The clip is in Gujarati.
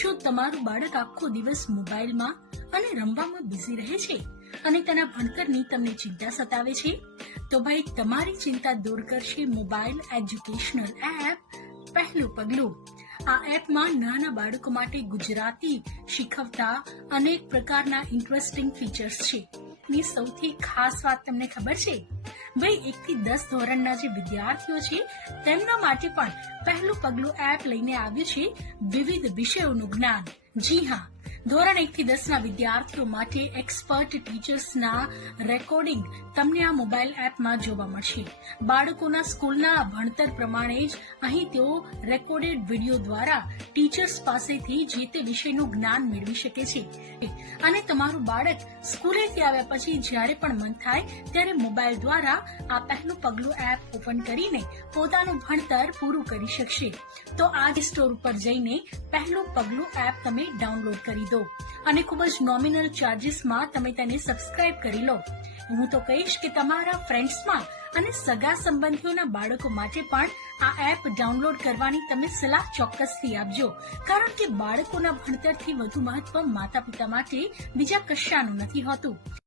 શું તમારું બાળક આખો દિવસ મોબાઈલમાં અને રમવામાં બિઝી રહે છે અને તેના ભણતરની તમને ચિંતા સતાવે છે? તો ભાઈ, તમારી ચિંતા દૂર કરશે મોબાઈલ એજ્યુકેશનલ એપ પહેલું પગલું. આ એપમાં નાના બાળકો માટે ગુજરાતી શીખવતા અનેક પ્રકારના ઇન્ટરેસ્ટિંગ ફીચર્સ છે. ની સૌથી ખાસ વાત તમને ખબર છે? ભાઈ, 1 થી 10 ધોરણના જે વિદ્યાર્થીઓ છે તેમના માટે પણ પહેલું પગલું એપ લઈને આવ્યું છે વિવિધ વિષયોનું જ્ઞાન. જી હા, ધોરણ 1 થી 10 ના વિદ્યાર્થીઓ માટે એક્સપર્ટ ટીચર્સના રેકોર્ડિંગ તમને આ મોબાઈલ એપમાં જોવા મળશે. બાળકોના સ્કૂલના ભણતર પ્રમાણે જ અહીં તેઓ રેકોર્ડેડ વિડીયો દ્વારા ટીચર્સ પાસેથી જે તે વિષયનું જ્ઞાન મેળવી શકે છે. અને તમારું બાળક સ્કૂલેથી આવ્યા પછી જ્યારે પણ મન થાય ત્યારે મોબાઈલ દ્વારા આ પહેલું પગલું એપ ઓપન કરીને પોતાનું ભણતર પૂરું કરી શકશે. તો આ જ સ્ટોર ઉપર જઈને પહેલું પગલું એપ તમે ડાઉનલોડ કરી દો અને ખૂબ જ નોમિનલ ચાર્જીસમાં તમે તેને સબસ્ક્રાઇબ કરી લો. હું તો કહીશ કે તમારા ફ્રેન્ડ્સમાં અને સગા સંબંધીઓના બાળકો માટે પણ આ એપ ડાઉનલોડ કરવાની તમે સલાહ ચોક્કસથી આપજો, કારણ કે બાળકોના ભણતરથી વધુ મહત્વ માતા પિતા માટે બીજા કશાનું નથી હોતું.